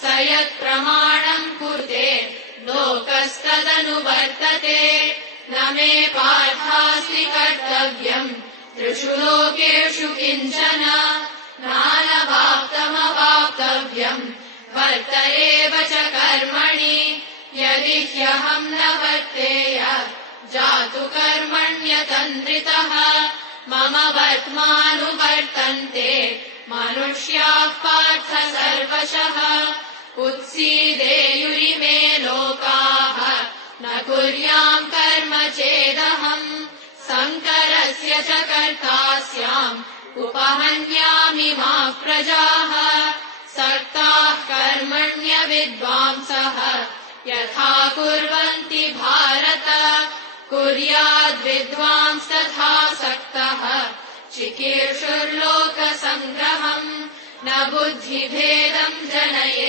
स यत्प्रमाणम् कुरुते लोकस्तदनुवर्तते न मे पार्थास्ति कर्तव्यम् त्रिषु लोकेषु किञ्चन नानवाप्तमवाप्तव्यम् वर्त एव च कर्मणि यदि ह्यहम् न वर्तेय जातु कर्मण्यतन्द्रितः मम वर्त्मानुवर्तन्ते मनुष्याः पार्थ सर्वशः उत्सीदेयुरिमे लोकाः न कुर्याम् कर्म चेदहम् संकरस्य च कर्ता स्याम् उपहन्यामि मा प्रजाः सक्ताः कर्मण्य विद्वांसः यथा कुर्वन्ति भारत कुर्याद्विद्वांस्तथा सक्तः चिकीर्षुर्लोकसङ्ग्रहम् न बुद्धिभेदम् जनयेत्।